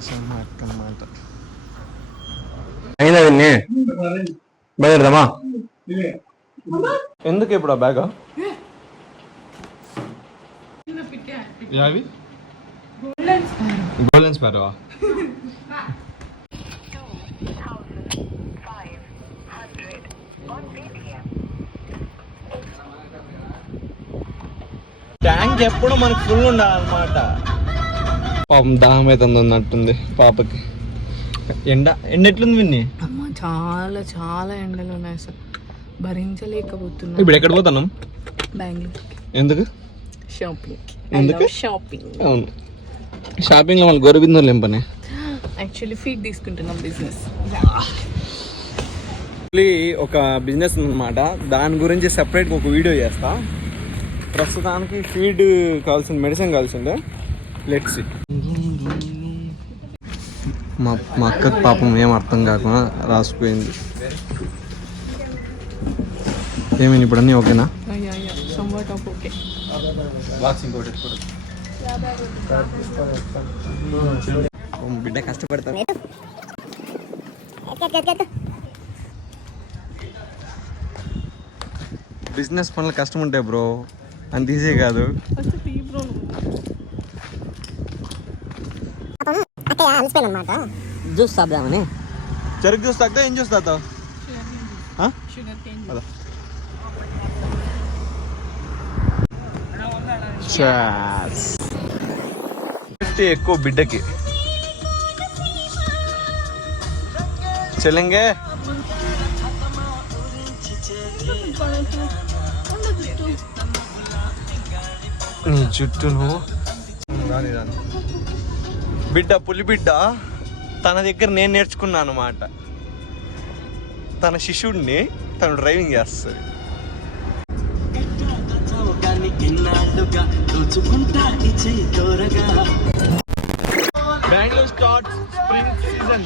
అన్నమాట. అయినా విన్ని బయలుదేరదామా? ఎందుకు ఇప్పుడు ఆ బ్యాగ్? గోల్డెన్ స్పారోవా? ట్యాంక్ ఎప్పుడు మనకు ఫుల్ ఉండాలన్నమాట. పాపం దాహం అయితే ఉన్నట్టుంది పాపకి. ఎండ ఎట్లుంది విన్ని? అమ్మ చాలా చాలా ఎండలు ఉన్నాయి అసలు, భరించలేకపోతున్నా. ఇప్పుడు ఎక్కడ పోతున్నాం? బెంగళూరు. ఎందుకు? షాపింగ్. ఎందుకు షాపింగ్? అవును, షాపింగ్ లో మన గొరబిందులు ఏం పని? యాక్చువల్లీ ఫీడ్ తీసుకుంటున్నాం, బిజినెస్. ఒక బిజినెస్ అన్నమాట, దాని గురించి సెపరేట్గా ఒక వీడియో చేస్తా. ప్రస్తుతానికి ఫీడ్ కావాల్సిన మెడిసిన్ కావాల్సిందే. Let's see. మా అక్కకి పాపం ఏం అర్థం కాకుండా రాసిపోయింది. ఏమైనా ఇప్పుడు అన్నీ ఓకేనా? బిడ్డ కష్టపడతాను. బిజినెస్ పనులు కష్టం ఉంటాయి బ్రో, అంత ఈజీ కాదు. అన్నమాట జ్యూస్ తాగుదామని. చెరుకు జ్యూస్ తాగుతావు? ఏం జ్యూస్ తాగుతావు? ఎక్కువ బిడ్డకి చెల్లంగే. నీ చుట్టూను బిడ్డ, పులి బిడ్డ. తన దగ్గర నేను నేర్చుకున్నా అనమాట. తన శిష్యుడిని తను డ్రైవింగ్ చేస్తుంది. Bengaluru start spring season.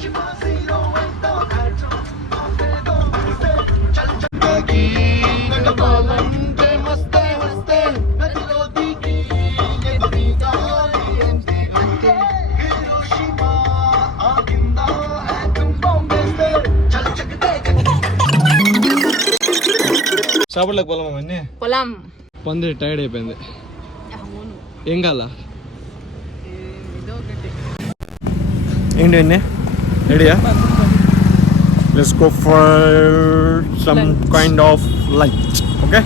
చేపట్లోకి పొలం అవన్నీ పొలం పంది టైర్డ్ అయిపోయింది. ఏం కాలా? ఏంటి అన్నీ రెడీయా? Let's go for some kind of lunch. Okay.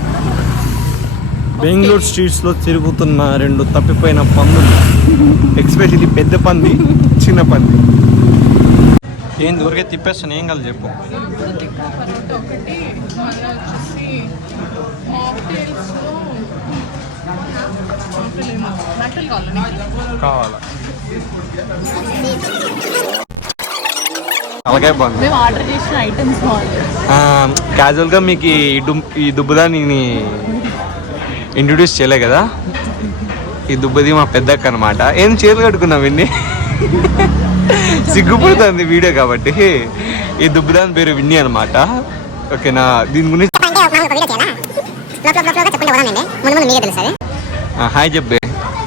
Bengaluru స్ట్రీట్స్లో తిరుగుతున్న రెండు తప్పిపోయిన పందులు, ఎక్స్పెషల్లీ పెద్ద పంది, చిన్న పంది. ఏంది ఊరికే తిప్పేస్తాను? ఏం కాదు చెప్పు. కావాలా? అలాగే బాగుంది. క్యాజువల్గా మీకు ఈ దుబ్బుదాన్ని ఇంట్రొడ్యూస్ చేయలే కదా. ఈ దుబ్బది మా పెద్దక్క అనమాట. ఏం చేతులు కట్టుకున్నావు ఇన్ని? సిగ్గుపడుతుంది వీడియో కాబట్టి. ఈ దుబ్బుదాని పేరు విన్ని అనమాట. ఓకేనా? దీని గురించి హాయ్ చెప్పే.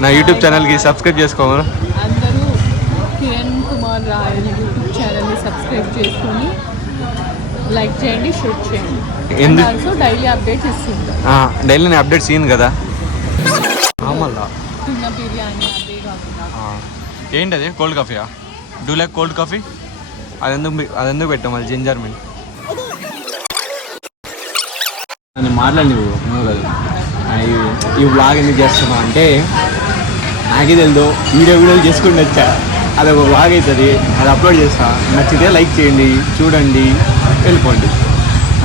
నా యూట్యూబ్ ఛానల్కి సబ్స్క్రైబ్ చేసుకోవాలి. అందరూ కిరణ్ కుమార్ రాయల్ యూట్యూబ్ ఛానల్ని సబ్స్క్రైబ్ చేసుకొని లైక్ చేయండి, షేర్ చేయండి. ఆల్సో డైలీ అప్డేట్స్ ఇస్తుంటా. డైలీ నేను అప్డేట్స్ ఇయ్యను కదా. మళ్ళా తిన్న బిర్యానీ అదే కాకుండా ఏంటి అది? కోల్డ్ కాఫీయా? Do like cold coffee? అదెందుకు పెట్టాం మళ్ళీ జింజర్ మిల్క్? అని మాట్లాడి నువ్వు కదా ఈ బ్లాగ్ ఎందుకు చేస్తున్నావు అంటే, నాకే తెలియదు, వీడియోలు చేసుకుని వచ్చా. అది ఒక బ్లాగ్ అవుతుంది, అది అప్లోడ్ చేస్తా. నచ్చితే లైక్ చేయండి, చూడండి, వెళ్ళిపోండి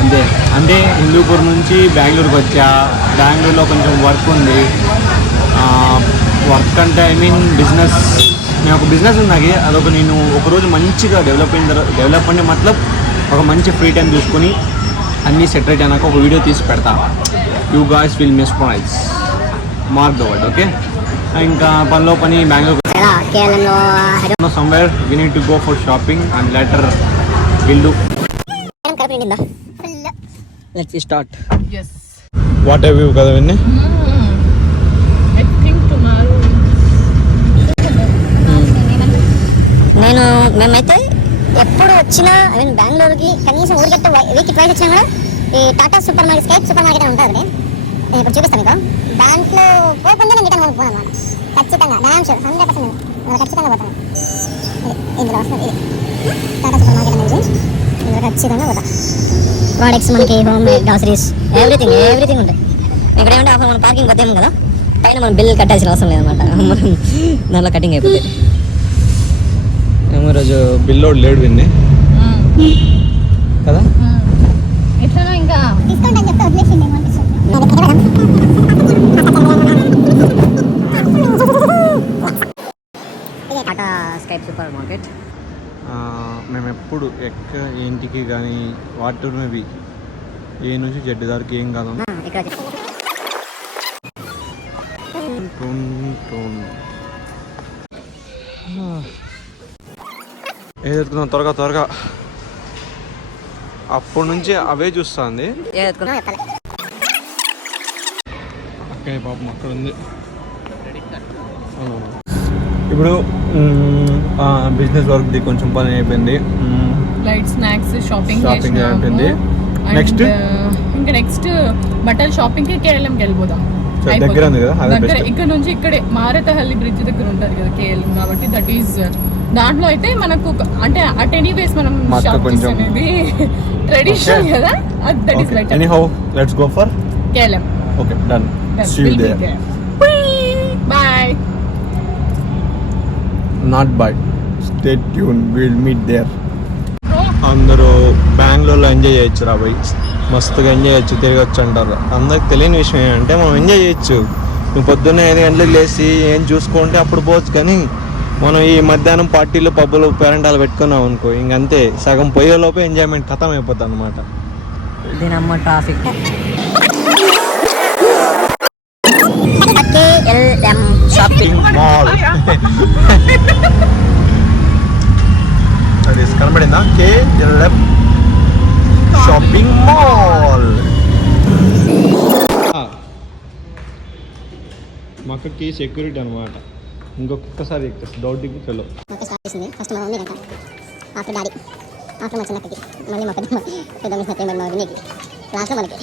అంతే. అంటే హిందూపూర్ నుంచి బెంగళూరుకి వచ్చా. బెంగళూరులో కొంచెం వర్క్ ఉంది. వర్క్ అంటే ఐ మీన్ బిజినెస్. నేను ఒక బిజినెస్ ఉంది నాకు. అదొక నేను ఒకరోజు మంచిగా డెవలప్ అంటే మతలబ్ ఒక మంచి ఫ్రీ టైం చూసుకొని అన్నీ సెటరేట్ అయినాక ఒక వీడియో తీసి పెడతా. You guys will mispronounce, mark the word. Okay. ఇంకా పనిలో పని Bengaluru somewhere we need to go for shopping and later will do. Let's start. yes. What have you కదా విన్నీ? నేను మేమైతే ఎప్పుడు వచ్చినా ఐ మీన్ బెంగళూరుకి కనీసం ఊరికెట్టు వీక్కి ట్వైస్ వచ్చినా కూడా ఈ Tata super market Skype super market ఉంటుంది. నేను ఇప్పుడు చూపిస్తాను మీకు. దాంట్లో పోకుండా నేను రిటర్న్ పోను అనమాట. ఖచ్చితంగా డ్యామ్ షూర్ 100% నేను ఖచ్చితంగా పోతాను. ఇందులో వస్తుంది ఇది టాటా సూపర్ మార్కెట్ అనేది. ఇందులో ఖచ్చితంగా పోతాను. ప్రోడక్ట్స్ మనకి హోమ్ మేడ్ గ్రాసరీస్ ఎవ్రీథింగ్ ఉంటాయి. ఇక్కడ ఏమంటే ఆఫర్ మనం పార్కింగ్ పోతాం కదా, పైన మనం బిల్ కట్టాల్సిన అవసరం లేదన్నమాట. మనం దాంట్లో కటింగ్ అయిపోతుంది. ఏమో రోజు బిల్లోడు లేడు విన్ని కదా. ఎట్లా ఇంకా డిస్కౌంట్ అని చెప్తే వదిలేసింది టాటా స్కైప్ సూపర్ మార్కెట్. మేము ఎప్పుడు ఇంటికి కానీ వాటర్ మేబీ ఏ నుంచి జడ్డు దారికి ఏం కాదు. ఇక్కడ ఏదెత్తుకున్నాం త్వరగా అప్పటి నుంచి అవే చూస్తుంది. అక్కయ్య పాపం అక్కడ ఉంది. ఇప్పుడు బిజినెస్ వర్క్ది కొంచెం పని అయిపోయింది. లైట్ స్నాక్స్ షాపింగ్ అయిపోయింది. నెక్స్ట్ ఇంకా నెక్స్ట్ బట్టల షాపింగ్ కి కేఎల్ఎంకి వెళ్ళిపోదాం. దగ్గర ఉంది కదా, అదే దగ్గర best. ఇక్కడ నుంచి ఇక్కడే మారతహల్లి బ్రిడ్జ్ దగ్గర ఉంటది కదా కేఎల్ఎం, కాబట్టి దట్ ఈస్ దాంట్లో అయితే మనకు అంటే అట్ ఎనీవేస్ మనం మా అక్క షాప్ కొంచెం- అనేది ట్రెడిషనల్ Okay. కదా, that is right. Anyhow let's go for KLM. Okay done. See you there. Bye. Not bye, stay tune, will meet there. అందరూ బెంగళూరులో ఎంజాయ్ చేయొచ్చు రా బై, మస్తుగా ఎంజాయ్ చేయొచ్చు, తిరగచ్చు అంటారు. అందరికి తెలియని విషయం ఏంటంటే మనం ఎంజాయ్ చేయొచ్చు. నువ్వు పొద్దున్నే 5 గంటలకు లేచి ఏం చూసుకుంటే అప్పుడు పోవచ్చు, కానీ మనం ఈ మధ్యాహ్నం పార్టీలు పబ్బులు పేరెంటాలు పెట్టుకున్నాం అనుకో, ఇంకంతే సగం పోయేలోపే ఎంజాయ్మెంట్ ఖతం అయిపోతుంది అనమాట. దీనమ్మ ట్రాఫిక్. కేఎల్ఎం షాపింగ్ మాల్ అది కనబడిందా? KLM shopping mall. మా అక్కకి సెక్యూరిటీ అనమాట. ఇంకొకసారి డౌటింగ్ ఫెలో. ఫస్ట్ మా మమ్మీ కంట, ఆఫ్టర్ డాడీ, ఆఫ్టర్ మా చిన్నక్కకి, మళ్ళీ మా పెద్ద మిస్ నచ్చాయి మా వినీకి, లాస్ట్లో మనకి.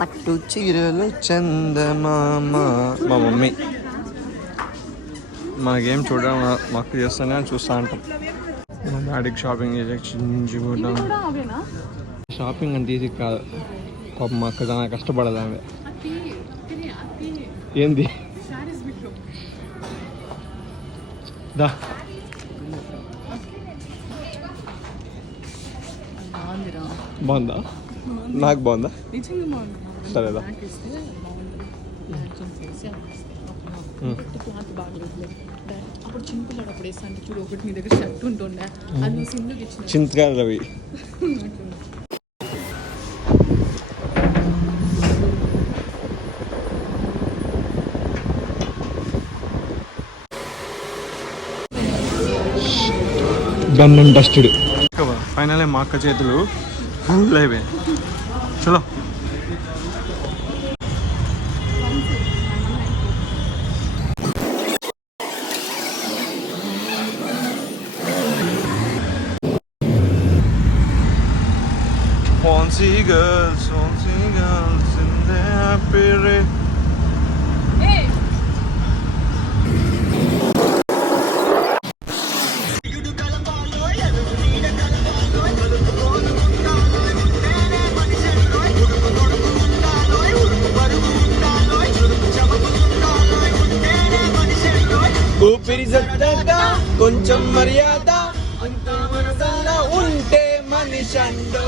పట్టు చీరలు చందమామ. మా మమ్మీ మనకేం చూడడం మాకు చేస్తానే చూస్తూ ఉంటాం. మా డాడీకి షాపింగ్ చేసే చించుకుంటాం. షాపింగ్ అంటే ఈజీ కాదు పాపం, మా అక్క చాలా కష్టపడదు ఆమె. ఏంది దా బాగుందా? నాకు బాగుందా? సరేదా? అప్పుడు చిన్నపిల్లడు అప్పుడు వేస్తా అంటే చూడు, ఒకటి నీ దగ్గర షర్ట్ ఉంటుండే, అది నువ్వు సింధుకి ఇచ్చిన. చింతకాయ Ravi. Done and dusted. Final మా అక్క చేతులు ఫుల్ అయిపోయాయి. చలో Fancy girls in their period. ఊపిరి సత్తగా కొంచెం మర్యాద అంత మనసంగా ఉంటే మనిషండో.